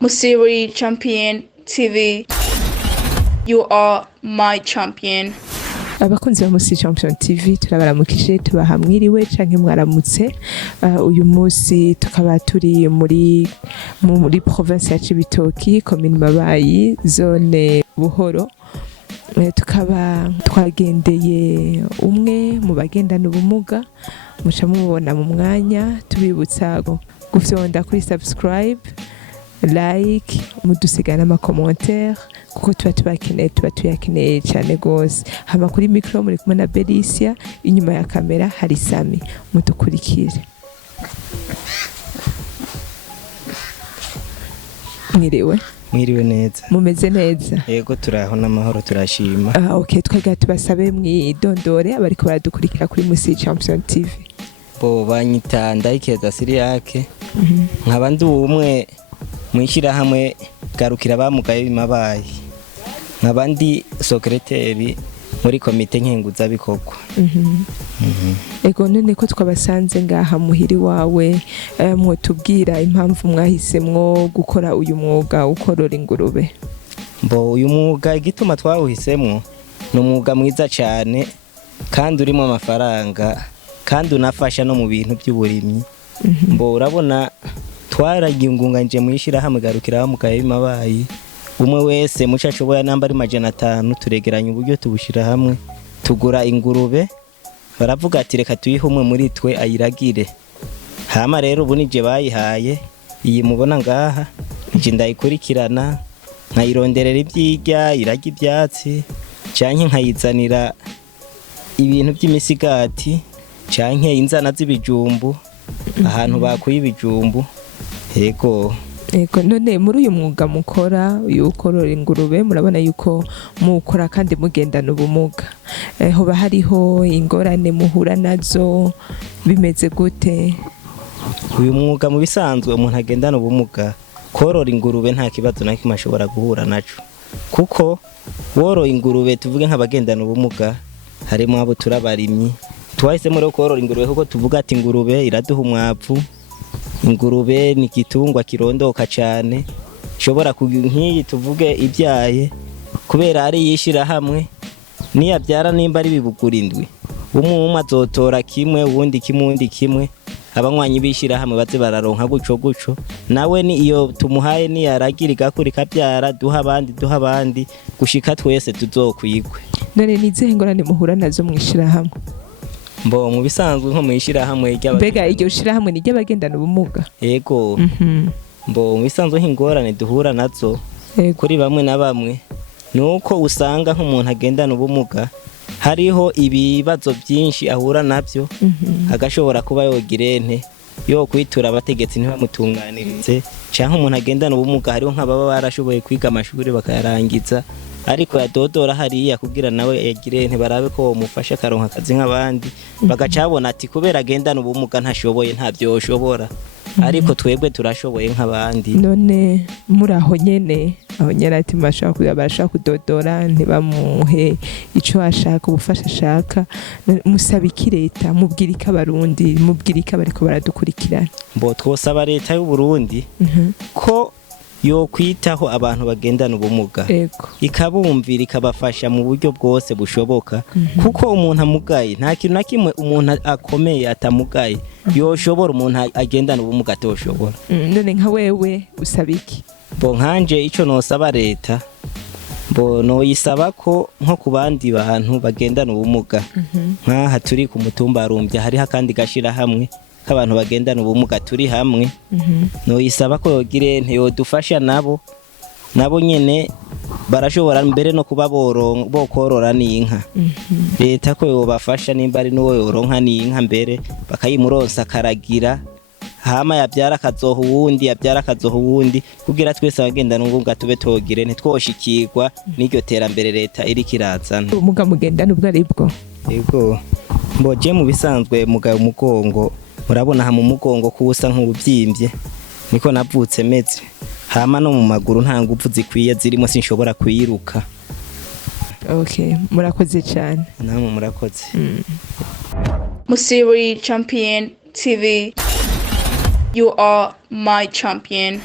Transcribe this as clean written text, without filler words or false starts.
Musiri Champion TV, you are my champion. Abakunzi ba Musiri Champion TV turabaramukije tubaha mwiriwe canke mwaramutse. Uyu munsi tukaba turi muri province ya Cibitoki, commune Mabayi, zone Buhoro. Tukaba twagendeye umwe mu bagendana ubumuga, muca mubona mu mwanya, tubibutsa gufyonda kuri subscribe, like, mudusigana ama commentaire kuko tuba tuyakeneye cyane gose. Hama kuri micro muri kumwe na Belicia, inyuma ya kamera hari Sami. Mudukurikire. Mwiriwe neza. Mumeze neza? Yego turaho n'amahoro turashima. Okay, twagira tubasabe mwidondore abariko baradukurikira kuri Musiri Champion TV. Bo banyita Ndayikeza Siriyake. Nkaba ndi umwe mwishira hamwe garukira abamugaye mabayi. Nkaba ndi secrétaire muri komite nkenguza bikorwa. Ego none ko twabasanze ngaha muhiri wawe, mwotubwira impamvu mwahisemwo gukora uyu mwuga ukorora ingurube? Bo uyu mwuga igituma twawuhisemwo ni umwuga mwiza cyane kandi urimo amafaranga kandi unafasha no mu bintu by'uburimyi. Mbo urabona twaragingunganje mwishira hamwe garukira abamugaye mabayi. Umwe wese mucacoboya namba ari 500 turegeranya uburyo tubushira hamwe tugura ingurube. Baravuga ati reka tuyihe umwe muri twe ayiragire. Hama rero ubu nije bayihaye, iyi mubona ngaha nije ndayikurikirana, nkayironderera ibyirya, irajya ibyatsi, canke nkayizanira ibintu by'imisigati, canke inzana z'ibijumbu, ahantu bakuye ibijumbu. Yego. Ego none muri uyu mwuga mukora ukorora ingurube, murabona yuko mukora kandi mugendana ubumuga. Hoba hariho ingorane muhura nazo, bimeze gute? Uyu mwuga mu bisanzwe umuntu agendana ubumuga korora ingurube nta kibazo na kimwe ashobora guhura naco, kuko woroye ingurube tuvuge nk'abagendana ubumuga harimo abo turabarimyi. Twahisemo rero korora ingurube kuko tuvuga ati ingurube iraduha umwavu. Ingurube ni igitungwa kirondoka cyane, shobora nk'iyi tuvuge ibyaye kubera ari yishira hamwe niyabyara nimba ari bibugura indwi, umwe azotora kimwe uwundi kimwe, abanywanyi bishira hamwe baze bararonka guco nawe ni iyo tumuhaye ni yaragira igakuri kabyara duha abandi gushika twese tuzokwigwe. None nizihe ngorane muhura nazo mwishira hamwe? Mbo mu bisanzwe nko mwishira hamwe mbega iryo shira hamwe ni ry'abagendana ubumuga? Yego. Mbo mu bisanzwe nk'ingorane duhura nazo kuri bamwe na bamwe nuko usanga nk'umuntu agendana ubumuga hariho ibibazo byinshi ahura nabyo, agashobora kuba yogirente yo kwitura abategetsi ntibamutunganirize, canke umuntu agendana ubumuga hariho nk'ababa barashoboye kwiga amashuri bakayarangiza ariko yadodora hariya kugira nawe yagirente barabe ko mufasha karonka akazi nk'abandi, bagacabona ati kubera agendana ubumuga ntashoboye ntabyo yoshobora, ariko twebwe turashoboye nk'abandi. None muri aho nyene ati bashaka kudodora ntibamuhe ico ashaka, ubufasha ashaka, musabiki leta, mubwirika abarundi, mubwirika bariko baradukurikirana? Mbo twosaba leta y'u Burundi ko yo kwitaho abantu bagendana ubumuga, ikabumvira ikabafasha mu buryo bwose bushoboka, kuko umuntu amugaye nta kintu na kimwe umuntu akomeye atamugaye yoshobora umuntu agendana ubumuga atoshobora. None nka wewe usabiki? Bo nkanje ico nosaba leta, bo noyisaba ko nko kubandi bantu bagendana ubumuga nkaha turi ku mutumba Rumbya hari hakandi gashira hamwe abantu bagendana ubumuga turi hamwe, noyisaba ko yogirente yodufasha nabo nyene barashobora mbere no kuba bokorora n'inka. Leta ko yobafasha nimba ari nuwo yoronka n'inka mbere bakayimuronsa karagira, hama yabyara akazoha uwundi kugira twese abagendana ubumuga tube togirente twoshikirwa n'iryo terambere leta iri kirazana. Ubumuga mugendana ubwo aribwo? Yego. Mboje mu bisanzwe mugaye umugongo, murabona ha mu mugongo kubusa nk'ubuvyimbye niko navutse meze, hama no mu maguru nta nguvu zikwiye zirimo sinshobora kwiruka. Okay, murakoze cyane. Namwe murakoze. Musiri Champion TV, you are my champion.